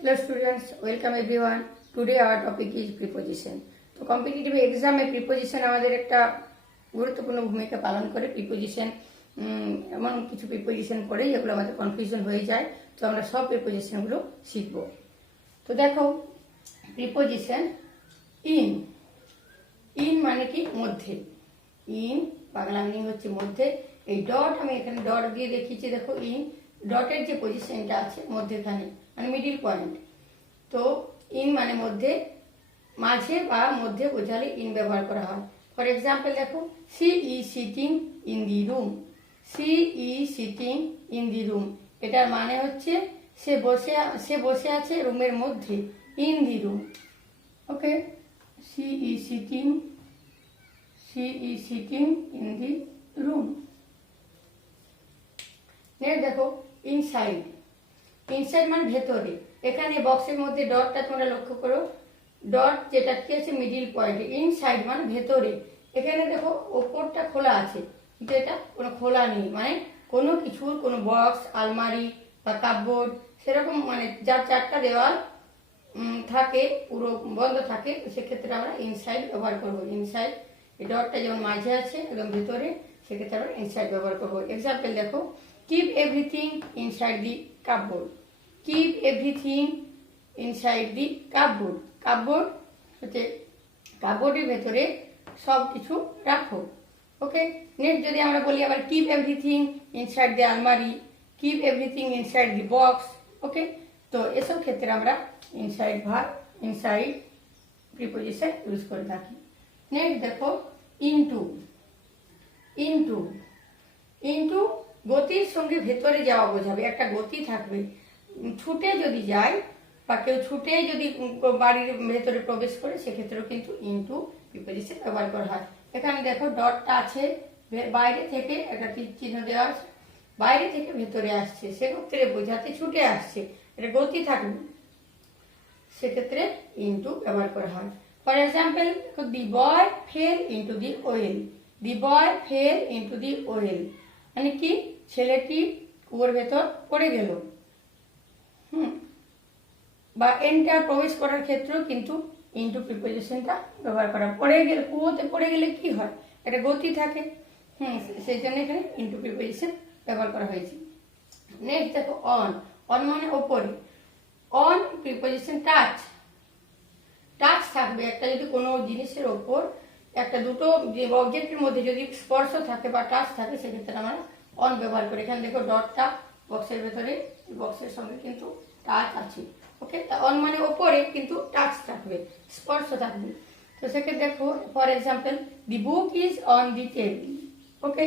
Hello students, welcome everyone. Today our topic is preposition. তো competitive এক্সামে preposition আমাদের একটা গুরুত্বপূর্ণ ভূমিকা পালন করে। প্রিপোজিশন এমন কিছু প্রিপোজিশন পড়ে যেগুলো আমাদের কনফিউশন হয়ে যায়, তো আমরা সব প্রিপোজিশনগুলো শিখব। তো দেখো, প্রিপোজিশন ইন, ইন মানে কি মধ্যে, ইন বাংলা মিনিং হচ্ছে মধ্যে। এই ডট আমি এখানে ডট দিয়ে দেখিয়েছি, দেখো ইন ডটের যে পজিশনটা আছে মধ্যেখানে মানে মিডিল পয়েন্ট। তো ইন মানে মধ্যে, মাঝে বা মধ্যে বোঝালে ইন ব্যবহার করা হয়। ফর এক্সাম্পল দেখো, she is sitting in the room, she is sitting in the room, এটার মানে হচ্ছে সে বসে আছে রুমের মধ্যে, in the room. Okay, she is sitting in the room. Next দেখো, ইনসাইড, ইনসাইড মানে ভেতরে। এখানে বক্সের মধ্যে ডটটা তোমরা লক্ষ্য করো, ডট যেটা কি আছে মিডিল পয়েন্টে। ইনসাইড মানে ভেতরে। এখানে দেখো ওপরটা খোলা আছে, কিন্তু এটা কোনো খোলা নেই, মানে কোনো কিছুর কোনো বক্স, আলমারি বা কাপবোর্ড সেরকম মানে যার চারটা দেওয়াল থাকে পুরো বন্ধ থাকে, সেক্ষেত্রে আমরা ইনসাইড ব্যবহার করবো। ইনসাইড এই ডটটা যেমন মাঝে আছে একদম ভেতরে, সেক্ষেত্রে আমরা ইনসাইড ব্যবহার করবো। এক্সাম্পল দেখো, কিপ এভরিথিং ইনসাইড দি কাপবোর্ড, কিপ এভরিথিং ইনসাইড দি কাপবোর্ড। কাপবোর্ড হচ্ছে কাপবোর্ডের ভেতরে সব কিছু রাখো। ওকে, নেক্সট যদি আমরা বলি আবার কিপ এভরিথিং ইনসাইড দি আলমারি, keep everything inside the box. Okay, তো এসব ক্ষেত্রে আমরা inside verb, inside preposition use করে থাকি। নেক্সট দেখো, ইনটু, ইনটু, ইনটু গতির সঙ্গে ভেতরে যাওয়া বোঝাবে, একটা গতি থাকবে। ছুটে যদি যায় বা কেউ ছুটে যদি বাড়ির ভেতরে প্রবেশ করে, সেক্ষেত্রেও কিন্তু ইনটু প্রিপোজিশন ব্যবহার করা হয়। এখানে দেখো ডটটা আছে, বাইরে থেকে একটা তীর চিহ্ন দেওয়া আছে, বাইরে থেকে ভেতরে আসছে, সেক্ষেত্রে বোঝাতে ছুটে আসছে, এটা গতি থাকবে, সেক্ষেত্রে ইনটু ব্যবহার করা হয়। For example, the boy fail into the well, the boy fail into the well মানে কি, ছেলেটি কুয়োর ভেতর পড়ে গেল। বা এন্টার প্রবেশ করার ক্ষেত্রেও কিন্তু ইনটু প্রিপোজিশনটা ব্যবহার করা। পড়ে গেলে, কুয়োতে পড়ে গেলে কি হয়, একটা গতি থাকে, সেই জন্য এখানে ইনটু প্রিপোজিশন ব্যবহার করা হয়েছে। নেক্সট দেখো, অন, অন মানে ওপরে। অন প্রিপোজিশন টাচ, টাচ থাকবে একটা, যদি কোনো জিনিসের ওপর একটা দুটো অবজেক্টের মধ্যে যদি স্পর্শ থাকে বা টাচ থাকে, সেক্ষেত্রে আমরা অন ব্যবহার করি। এখানে দেখো ডটটা বক্সের ভেতরে, বক্সের সঙ্গে কিন্তু টাচ আছে। ওকে, অন মানে ওপরে কিন্তু টাচ থাকবে, স্পর্শ থাকবে। তো সেক্ষেত্রে দেখো, for example, the book is on the table. Okay,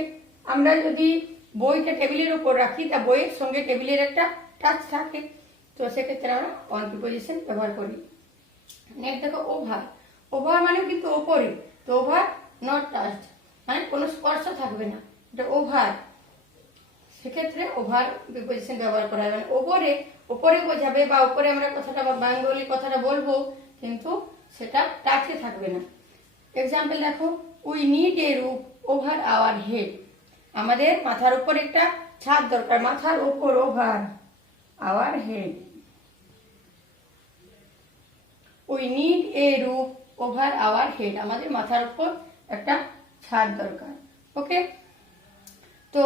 আমরা যদি বইটা টেবিলের উপর রাখি, তা বইয়ের সঙ্গে টেবিলের একটা টাচ থাকে, তো সেক্ষেত্রে আমরা অন প্রিপোজিশন ব্যবহার করি। নেক্সট দেখো, ওভার, ওভার মানে কিন্তু ওপরে, তো ওভার নট টাচড মানে কোনো স্পর্শ থাকবে না, এটা ওভার, সেক্ষেত্রে ওভার প্রিপোজিশন ব্যবহার করা হয়। মানে ওপরে, ওপরে বোঝাবে বা ওপরে আমরা কথাটা বা বেঙ্গলি কথাটা বলবো, কিন্তু সেটা টাচে থাকবে না। এক্সাম্পল দেখো, we need a roof over our head, আমাদের মাথার উপর একটা ছাদ দরকার, মাথার উপর, over our head. We need a roof over our head, আমাদের মাথার উপর একটা ছাদ দরকার। ওকে, তো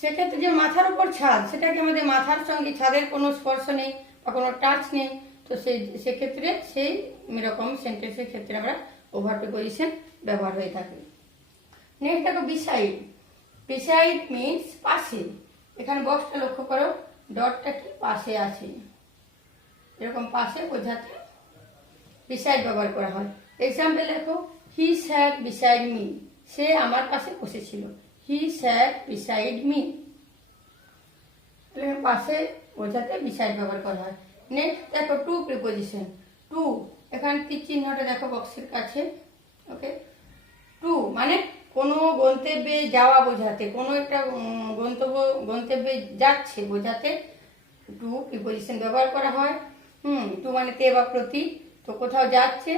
সেক্ষেত্রে যে মাথার উপর ছাদ, সেটাকে আমাদের মাথার সঙ্গে ছাদের কোনো স্পর্শ নেই বা কোনো টাচ নেই, তো সেক্ষেত্রে সেই এরকম সেন্টেন্সের ক্ষেত্রে আমরা ওভার প্রিপোজিশন ব্যবহার হয়ে থাকে। নেক্সট দেখো, বিসাইড, বিসাইড মিনস পাশে। এখানে বক্সটা লক্ষ্য করো, ডটটা কি পাশে আছে, এরকম পাশে বোঝাতে বিসাইড ব্যবহার করা হয়। এক্সাম্পল দেখো, হি স্যাট বিসাইড মি, সে আমার পাশে বসেছিল, হি স্যাট বিসাইড মি, পাশে বোঝাতে বিসাইড ব্যবহার করা হয়। নেক্সট দেখো, টু প্রিপোজিশন, টু, এখানে তীর চিহ্নটা দেখো বক্সের কাছে। ওকে, টু মানে কোনো গন্তব্যে যাওয়া বোঝাতে, কোনো একটা গন্তব্যে যাচ্ছে বোঝাতে টু প্রিপোজিশন ব্যবহার করা হয়। টু মানে তে বা প্রতি, তো কোথাও যাচ্ছে।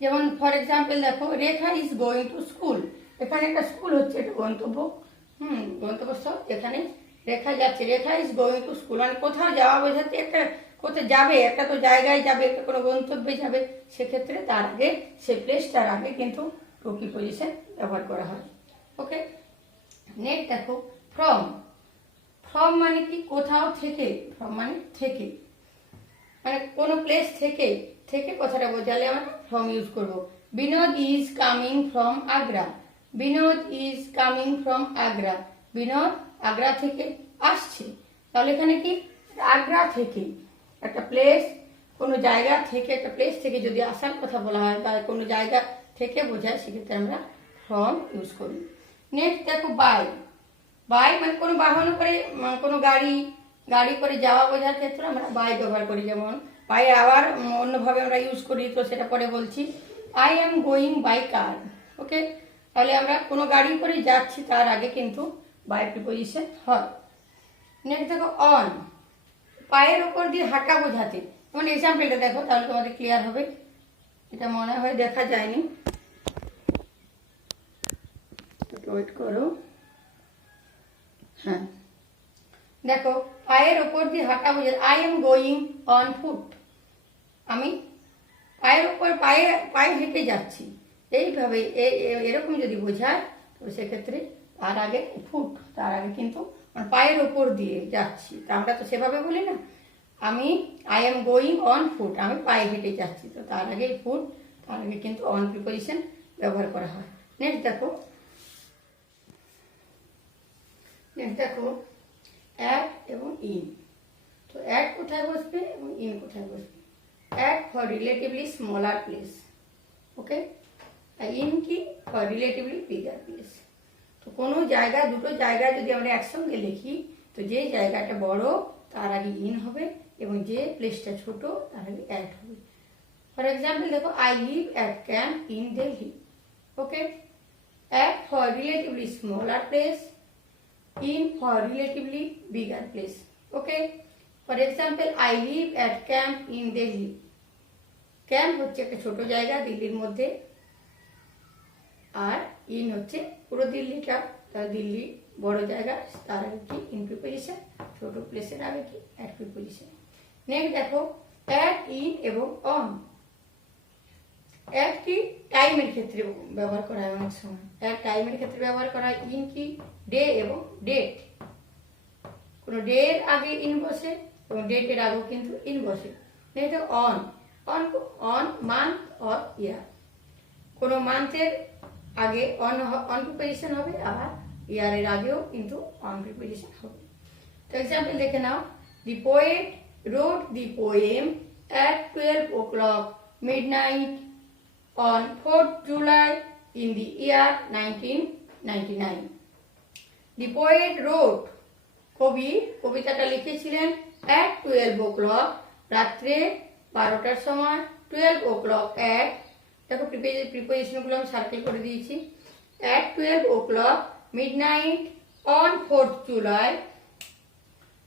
যেমন ফর এক্সাম্পল দেখো, রেখা ইজ গোয়িং টু স্কুল, এখানে একটা স্কুল হচ্ছে, এটা গন্তব্য, গন্তব্যস্থল, এখানে রেখা যাচ্ছে, রেখা ইজ গোয়িং টু স্কুল মানে কোথাও যাওয়া বোঝাতে একটা কোথায় যাবে, একটা তো জায়গায় যাবে, একটা কোনো গন্তব্যে যাবে, সেক্ষেত্রে তার আগে সেই প্লেসটার আগে কিন্তু টু প্রিপোজিশন ব্যবহার করা হয়। ওকে, নেক্সট দেখো ফ্রম। ফ্রম মানে কি? কোথাও থেকে। ফ্রম মানে থেকে, মানে কোনো প্লেস থেকে, থেকে কথাটা বোঝালে আমরা ফ্রম ইউজ করব। Vinod is coming from Agra. Vinod is coming from Agra. Vinod Agra থেকে আসছে। তাহলে এখানে কি? আগ্রা থেকে, একটা প্লেস, কোনো জায়গা থেকে, একটা প্লেস থেকে যদি আসার কথা বলা হয় বা কোনো জায়গা থেকে বোঝায়, সেক্ষেত্রে আমরা ফ্রম ইউজ করি। নেক্সট দেখো বাই। বাই মানে কোনো বাহন করে, কোনো গাড়ি করে যাওয়া বোঝার ক্ষেত্রে আমরা বাই ব্যবহার করি। যেমন বাই আবার অন্যভাবে আমরা ইউজ করি, তো সেটা পরে বলছি। আই এম গোয়িং বাই কার। ওকে, তাহলে আমরা কোনো গাড়ি করে যাচ্ছি, তার আগে কিন্তু বাই প্রিপোজিশন হয়। নেক্সট দেখো অন। পায়ের ওপর দিয়ে হাঁটা বোঝাতে। যেমন এক্সাম্পলটা দেখো, তাহলে তোমাদের ক্লিয়ার হবে। এটা মনে হয় দেখা যায়নি, ওয়েট করো। হ্যাঁ দেখো, পায়ের ওপর দিয়ে হাঁটা বোঝাতে I am going on foot. আমি পায়ের ওপর পায়ে হেঁটে যাচ্ছি। এইভাবে এরকম যদি বোঝায়, তো সেক্ষেত্রে তার আগে ফুট, তার আগে কিন্তু পায়ের ওপর দিয়ে যাচ্ছি, তা আমরা তো সেভাবে বলি না। আমি I am going on foot, আমি পায়ে হেঁটে যাচ্ছি, তো তার আগে ফুট, তার আগে কিন্তু অন প্রিপোজিশন ব্যবহার করা হয়। নেক্সট দেখো অ্যাট এবং ইন। তো অ্যাট কোথায় বসবে এবং ইন কোথায় বসবে? At for relatively smaller place. Okay, আর ইন কি? For relatively bigger place. তো কোনো জায়গা, দুটো জায়গা যদি আমরা একসঙ্গে লিখি, তো যে জায়গাটা বড় তার আগে ইন হবে এবং যে প্লেসটা ছোট তার আগে অ্যাট হবে। ফর এক্সাম্পল দেখো, I live at camp in Delhi. Okay, at for relatively smaller place, in for relatively bigger place. Okay, for example, I live at camp in Delhi. Camp হচ্ছে একটা ছোট জায়গা দিল্লির মধ্যে, আর ইন হচ্ছে পুরো দিল্লিটা, দিল্লি বড় জায়গা, তার আগে কি? In preposition. ছোট প্লেসের আগে কি? At preposition. নেক্সট দেখো অ্যাট, ইন এবং অন। অ্যাট কি? টাইমের ক্ষেত্রে ব্যবহার করা হয় অনেক সময়। অ্যাট টাইমের ক্ষেত্রে ব্যবহার করা হয়। ইন কি? ডে এবং ডেট। কোনো ডে এর আগে ইন বসে এবং ডেটের আগেও কিন্তু ইন বসে। Next on. On month or year. কোনো মান্থের আগে অন প্রিপোজিশন হবে, আর ইয়ারের আগেও কিন্তু অন প্রিপোজিশন হবে। তো এক্সাম্পল দেখে নাও। The poet read the poem at 12 o'clock midnight on 4th July in the year 1999. The poet wrote, কবি কবিতাটা লিখেছিলেন at 12 o'clock, রাত্রে 12টার সময়। 12 o'clock at, দেখো প্রিপোজিশনগুলো আমি সার্কেল করে দিয়েছি। at 12 o'clock midnight on 4th July,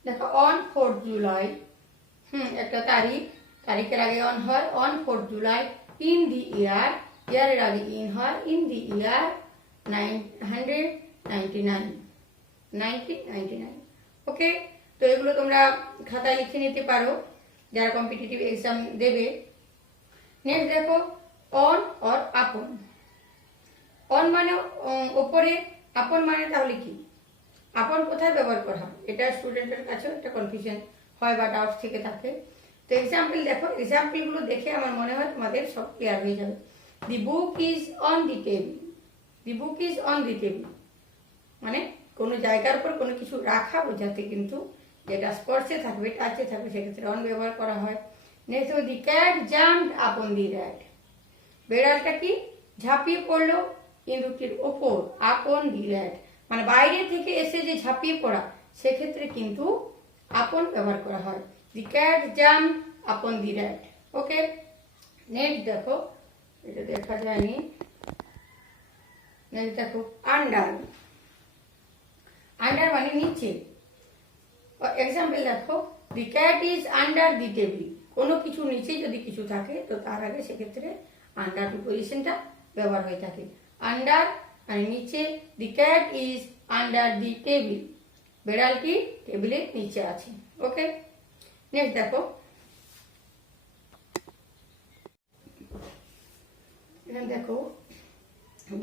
দেখো on 4th July, একটা তারিখের আগে অন হয়, on 4th July in the year, ইয়ারের আগে ইন হয়, in the year 1999। ওকে, তো এগুলো তোমরা খাতায় লিখে নিতে পারো যারা কম্পিটিটিভ এক্সাম দেবে। নেক্সট দেখো অন অর আপন। অন মানে ওপরে, আপন মানে তাহলে কি? আপন কোথায় ব্যবহার করা হয়? এটা স্টুডেন্টের কাছেও একটা কনফিউশন হয় বা ডাউট থেকে থাকে। তো এক্সাম্পল দেখো, এক্সাম্পলগুলো দেখে আমার মনে হয় তোমাদের সব ক্লিয়ার হয়ে যাবে। The book is on the table. The book is on the table মানে কোনো জায়গার উপর কোনো কিছু রাখা বোঝাতে কিন্তু যেটা স্পর্শে থাকবে, টাচে থাকবে, সেক্ষেত্রে অন ব্যবহার করা হয়। নেক্সট দি ক্যাট জাম্পড আপন দি র্যাট। বেড়ালটা কি? ঝাঁপিয়ে পড়লো ইঁদুরটির ওপর, আপন দি র্যাট মানে বাইরে থেকে এসে যে ঝাঁপিয়ে পড়া, সেক্ষেত্রে কিন্তু আপন ব্যবহার করা হয়। দি ক্যাট জাম্পড আপন দি র্যাট। ওকে, নেক্সট দেখো, এটা দেখা যায়নি। নেক্সট দেখো আন্ডার। আন্ডার মানে নিচে। এক্সাম্পল দেখো, দি cat is under the table. কোনো কিছু নিচে যদি কিছু থাকে, তো তার আগে সেক্ষেত্রে আন্ডার প্রিপোজিশনটা ব্যবহার হয়ে থাকে। আন্ডার মানে নিচে। The cat is under the table, বেড়ালটি টেবিলের নিচে আছে। ওকে, নেক্সট দেখো এখানে দেখো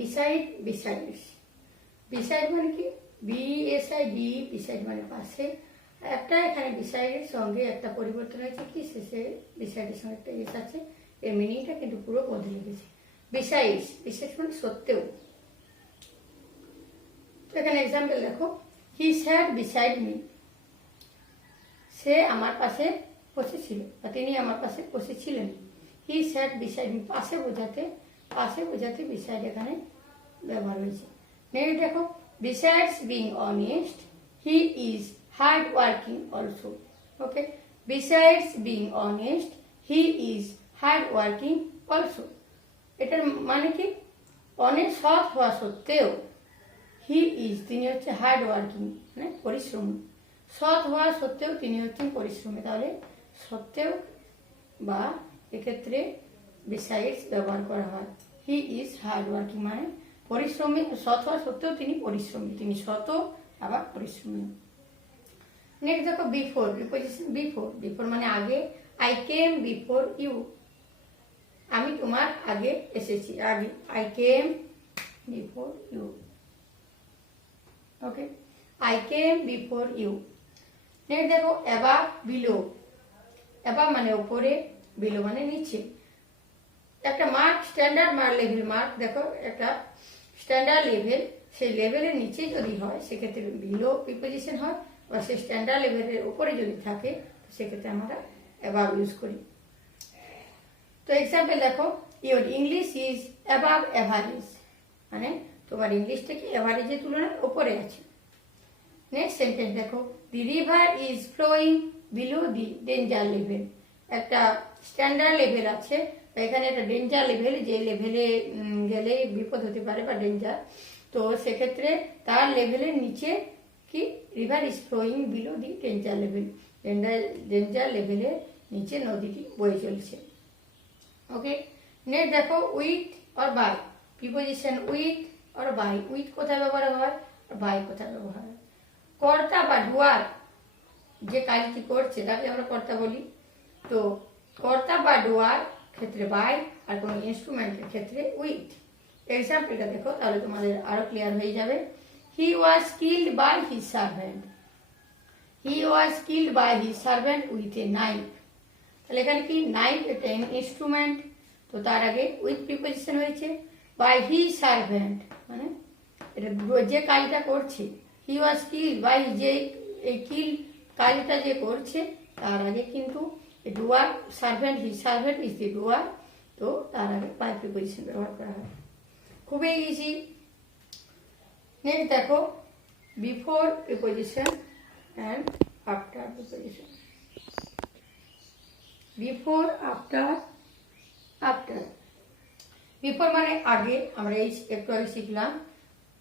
বিসাইড, বিসাইডস। বিসাইড মানে কি, BSID, বিসাইড মানে পাশে। একটা এখানে বিসাইডের সঙ্গে একটা পরিবর্তন হয়েছে, কি শেষে বিসাইডের সঙ্গে একটা এস আছে, এর মিনিংটা কিন্তু পুরো বদলে গেছে। বিসাইডস, বিসাইডস মানে সত্ত্বেও। তো এখানে এক্সাম্পল দেখো, হি স্যাট বিসাইড মি, সে আমার পাশে বসেছিল বা তিনি আমার পাশে বসেছিলেন। হি স্যাট বিসাইড মি, পাশে বোঝাতে বিসাইড এখানে ব্যবহার হয়েছে। নেক্সট দেখো, besides being honest he is hard working also. Okay, besides being honest he is hard working also. এটার মানে কি, অনেক সৎ হওয়া সত্ত্বেও, হি ইজ তিনি হচ্ছে হার্ড ওয়ার্কিং মানে পরিশ্রমী, সৎ হওয়া সত্ত্বেও তিনি হচ্ছেন পরিশ্রমী। তাহলে সত্ত্বেও বা এক্ষেত্রে বিসাইডস ব্যবহার করা হয়। হি ইজ হার্ড ওয়ার্কিং মানে পরিশ্রমী, সৎ হওয়া সত্ত্বেও তিনি পরিশ্রমী, তিনি সৎ আবার পরিশ্রমী। নেক্সট দেখো বিফোর, প্রিপোজিশন বিফোর। বিফোর মানে আগে, আই কেম বিফোর ইউ, আমি তোমার আগে এসেছি, আগে, I came before you. Okay, I came before you. Next দেখো অ্যাবাভ, বিলো। অ্যাবাভ মানে উপরে, বিলো মানে নিচে। একটা mark, standard mark, level mark, দেখো একটা স্ট্যান্ডার্ড লেভেল, সেই লেভেলের নিচে যদি হয় সেক্ষেত্রে বিলো প্রিপোজিশন হয়, বা সেই স্ট্যান্ডার্ড লেভেলের উপরে যদি থাকে সেক্ষেত্রে আমরা অ্যাবাভ ইউজ করি। তো এক্সাম্পল দেখো, your English is above average, মানে তোমার ইংলিশটা কি অ্যাভারেজের তুলনায় উপরে আছে। নেক্সট সেন্টেন্স দেখো, the river is flowing below the danger level. একটা স্ট্যান্ডার্ড লেভেল আছে, এখানে একটা ডেঞ্জার লেভেল, যে লেভেলে গেলে বিপদ হতে পারে বা ডেঞ্জার, তো সেক্ষেত্রে তার লেভেলের নিচে কি, river is flowing below the danger level, danger লেভেলের নিচে নদীটি বয়ে চলছে। ওকে, নেক্সট দেখো with or by, preposition with or by. With কোথায় ব্যবহার হয় আর বাই কোথায় ব্যবহার হয়। কর্তা বা ডুয়ার, যে কাজটি করছে তাকে আমরা কর্তা বলি। তো কর্তা বা ডুয়ার ক্ষেত্রে বাই, আর কোনো ইনস্ট্রুমেন্টের ক্ষেত্রে উইথ। এক্সাম্পলটা দেখো, তাহলে তোমাদের আরো ক্লিয়ার হয়ে যাবে। He was killed by his servant, he was killed by his servant with a knife. তাহলে এখানে কি, নাইফ একটা ইনস্ট্রুমেন্ট, তো তার আগে উইথ প্রিপোজিশন হয়েছে। বাই হিজ সার্ভেন্ট মানে এটা যে কাজটা করছে, হি ওয়াজ কিল্ড বাই, যে এই কিল কাজটা যে করছে তার আগে কিন্তু doer, servant, his servant is the doer, তো তার আগে বাই প্রিপোজিশন ব্যবহার করা হয়। খুবই ইজি। নেক্সট দেখো before preposition and after preposition. Before, after. After, before মানে আগে, আমরা এই একটু আগে শিখলাম।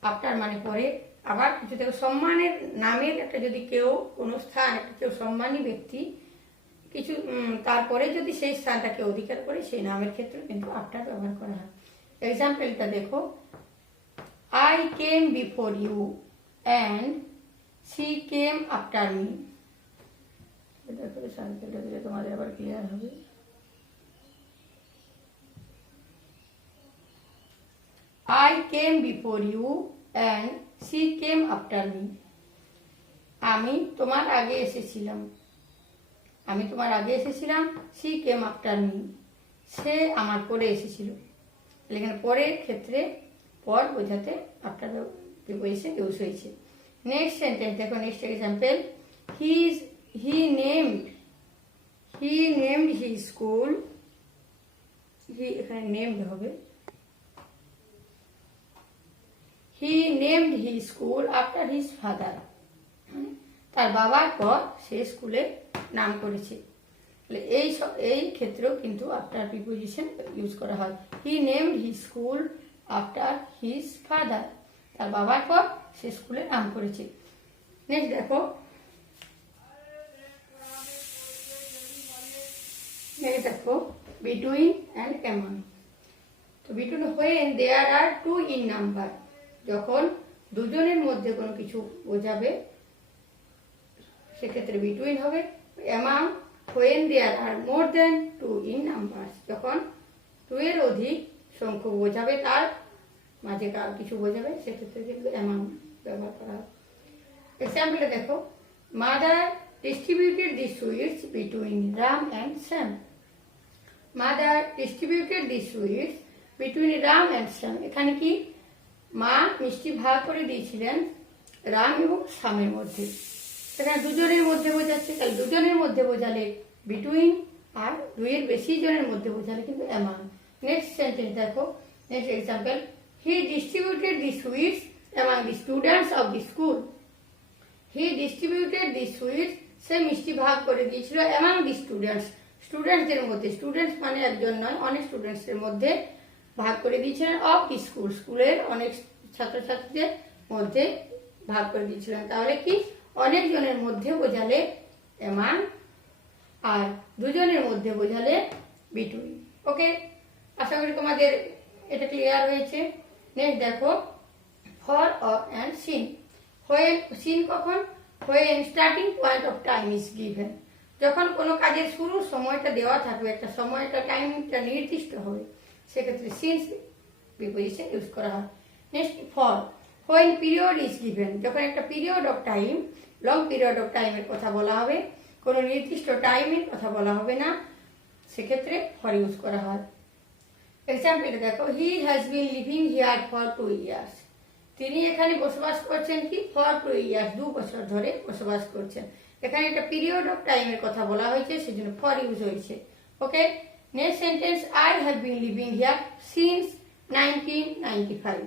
আফটার মানে পরে। আবার কিছু দেখো, সম্মানের নামের একটা যদি কেউ কোনো স্থান, একটা কেউ সম্মানী ব্যক্তি কিছু তারপরে যদি সেই স্থানটাকে অধিকার করে, সেই নামের ক্ষেত্রে কিন্তু আফটার ব্যবহার করা হয়। এক্সাম্পলটা দেখো, I came before you and she came after me. দেখো সার্কেলটা দিলে তোমাদের আবার ক্লিয়ার হবে। I came before you and she came after me. আমি তোমার আগে এসেছিলাম, আমি তোমার আগে এসেছিলাম। she came after me, সে আমার পরে এসেছিল। এখানে পরের ক্ষেত্রে পর বোঝাতে আফটার প্রিপোজিশন ইউজ হয়েছে। নেক্সট সেন্টেন্স দেখো, next example, he named his school, এখানে নেমড হবে, he named his school after his father, তার বাবার পর সে স্কুলে নাম করেছে। এই ক্ষেত্রেও কিন্তু আফটার প্রিপোজিশন ইউজ করা হয়। he named his school after his father, তার বাবার পর সে স্কুলে নাম করেছে। নেক্সট দেখো, between and among। তো between when there are two in number, যখন দুজনের মধ্যে কোনো কিছু বোঝাবে সেক্ষেত্রে between হবে। among when there are more than two in numbers, যখন 2 এর অধিক শঙ্খ বোঝাবে, তার মাঝে কার কিছু বোঝাবে, সেক্ষেত্রে কিন্তু অ্যামাং ব্যবহার করা হয়। এক্সাম্পলটা দেখো, mother distributed the sweets between Ram and Shyam. Mother distributed the sweets between Ram and Shyam. এখানে কি মা মিষ্টি ভাগ করে দিয়েছিলেন রাম এবং শ্যামের মধ্যে। সেখানে দুজনের মধ্যে বোঝাচ্ছে, তাহলে দুজনের মধ্যে বোঝালে বিটুইন, আর দুইয়ের বেশি জনের মধ্যে বোঝালে কিন্তু অ্যামাং। নেক্সট সেন্টেন্স দেখো, next example, he distributed the sweets among the students of the school. He distributed the sweets, সে মিষ্টি ভাগ করে দিয়েছিল অ্যামাং দি স্টুডেন্টস, স্টুডেন্টসদের মধ্যে। স্টুডেন্টস মানে একজন নয়, অনেক স্টুডেন্টসদের মধ্যে ভাগ করে দিয়েছিলেন। অফ দি স্কুল, স্কুলের অনেক ছাত্রছাত্রীদের মধ্যে ভাগ করে দিয়েছিলেন। তাহলে কি অনেক জনের মধ্যে বোঝালে অ্যামাং, আর দুজনের মধ্যে বোঝালে বিটুইন। ওকে, আশা করি তোমাদের এটা ক্লিয়ার হয়েছে। নেক্সট দেখো, for, or and since. When, since কখন? When starting point of time is given. যখন কোনো কাজের শুরুর সময়টা দেওয়া থাকবে, একটা সময়, একটা টাইমটা নির্দিষ্ট হবে, সেক্ষেত্রে সিন্স প্রিপোজিশন ইউজ করা হয়। Next for, when period is given. যখন একটা period of time, long period of টাইমের কথা বলা হবে, কোনো নির্দিষ্ট টাইমের কথা বলা হবে না, সেক্ষেত্রে ফর ইউজ করা হয়। এক্সাম্পলটা দেখো, he has been living here for 2 years। তিনি এখানে বসবাস করছেন কি ফর 2 years, 2 বছর ধরে বসবাস করছেন। এখানে একটা পিরিয়ড অফ টাইমের কথা বলা হয়েছে, সেজন্য ফর ইউজ হয়েছে। Okay, next sentence, I have been living here since 1995।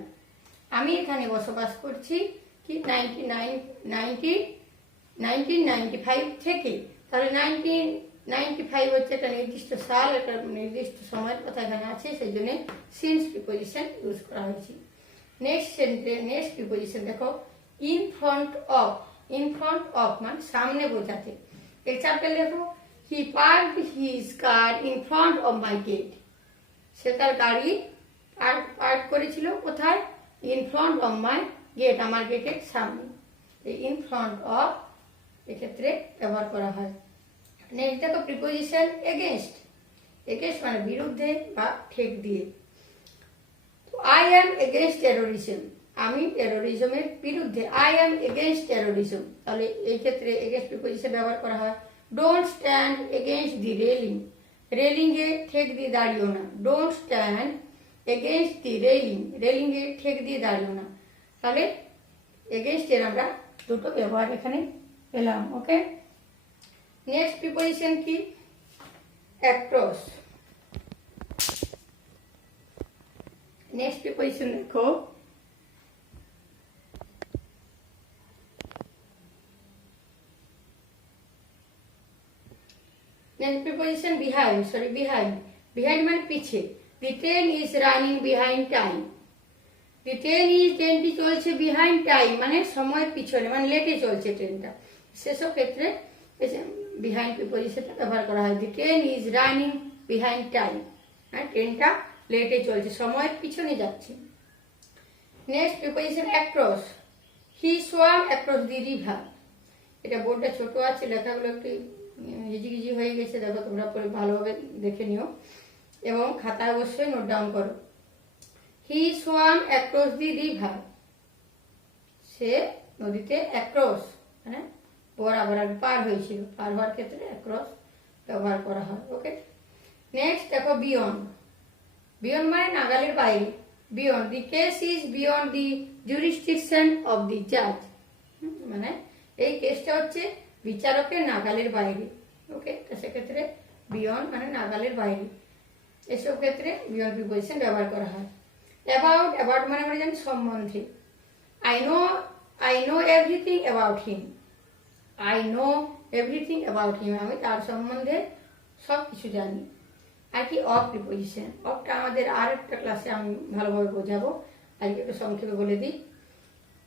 আমি এখানে বসবাস করছি কি 1995 থেকে। তাহলে 1995 হচ্ছে একটা নির্দিষ্ট সাল, একটা নির্দিষ্ট সময়ের কথা এখানে আছে, সেই জন্য সিন্স প্রিপোজিশন ইউজ করা হয়েছে। নেক্সট সেন্টেন্স, নেক্সট প্রিপোজিশন দেখো, in front of. In front of মানে সামনে বোঝাতে। এক্সাম্পল দেখো, he parked his car in front of my gate. সে তার গাড়ি পার্ক করেছিল কোথায়? In front of my gate, আমার গেটের সামনে। এই ইন ফ্রন্ট অফ এক্ষেত্রে ব্যবহার করা হয়। নেক্সট দেখো, প্রিপোজিশন এগেনস্ট। এগেনস্ট মানে বিরুদ্ধে বা ঠেক দিয়ে। আই অ্যাম এগেনস্ট টেরোরিজম, আমি টেরোরিজমের বিরুদ্ধে। আই অ্যাম এগেনস্ট টেরোরিজম, তাহলে এই ক্ষেত্রে এগেনস্ট প্রিপোজিশন ব্যবহার করা হয়। Don't stand against the railing, রেলিংয়ে ঠেক দিয়ে দাঁড়িও না। Don't stand against the railing, রেলিংয়ে ঠেক দিয়ে দাঁড়িও না। তাহলে এগেনস্ট এর আমরা দুটো ব্যবহার এখানে পেলাম। ওকে, নেক্সট প্রিপোজিশন কি? অ্যাক্রস। নেক্সট প্রিপোজিশন দেখো, next preposition behind. Behind, behind মানে পিছে। The train is running behind time. The ট্রেনটি চলছে বিহাইন্ড টাইম মানে সময়ের পিছনে, মানে লেটে চলছে ট্রেনটা। সেসব ক্ষেত্রে বিহাইন্ড প্রিপোজিশনটা ব্যবহার করা হয়। দি train is running behind time, হ্যাঁ ট্রেনটা লেটে চলছে, সময়ের পিছনে যাচ্ছে। Next preposition across. He swamp across the river. এটা বোর্ডটা ছোট আছে, লেখাগুলো একটু হিজিগিজি হয়ে গেছে, দেখো তোমরা পরে ভালোভাবে দেখে নিও এবং খাতায় অবশ্যই নোট ডাউন করো। হি সোয়াম অ্যাক্রস দি রিভার, সে নদীতে অ্যাক্রস মানে বরাবর পার হয়েছিল, পার হওয়ার ক্ষেত্রে অ্যাক্রস ব্যবহার করা হয়। ওকে, নেক্সট দেখো বিয়ন্ড। বিয়ন্ড মানে নাগালের বাইরে। Beyond, the case is beyond the jurisdiction of the জাজ, মানে এই কেসটা হচ্ছে বিচারকের নাগালের বাইরে। ওকে, তো সেক্ষেত্রে বিয়ন্ড মানে নাগালের বাইরে, এসব ক্ষেত্রে বিয়ন্ড প্রিপোজিশন ব্যবহার করা হয়। অ্যাবাউট, অ্যাবাউট মানে আমরা জানি সম্বন্ধে। I know everything about him. I know everything about him, আমি তার সম্বন্ধে সব কিছু জানি। আর কি অফ প্রিপোজিশন। অফটা আমাদের আর একটা ক্লাসে আমি ভালোভাবে বোঝাবো, আজকে একটু সংক্ষেপে বলে দিই।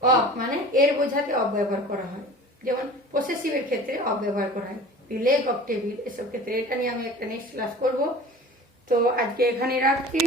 অফ মানে এর বোঝাতে অফ ব্যবহার করা হয়, যেমন পসেসিভের ক্ষেত্রে অফ ব্যবহার করা হয়। দি লেগ অফ টেবিল, এসব ক্ষেত্রে এটা নিয়ে আমি একটা নেক্সট ক্লাস করবো। তো আজকে এখানে রাখছি।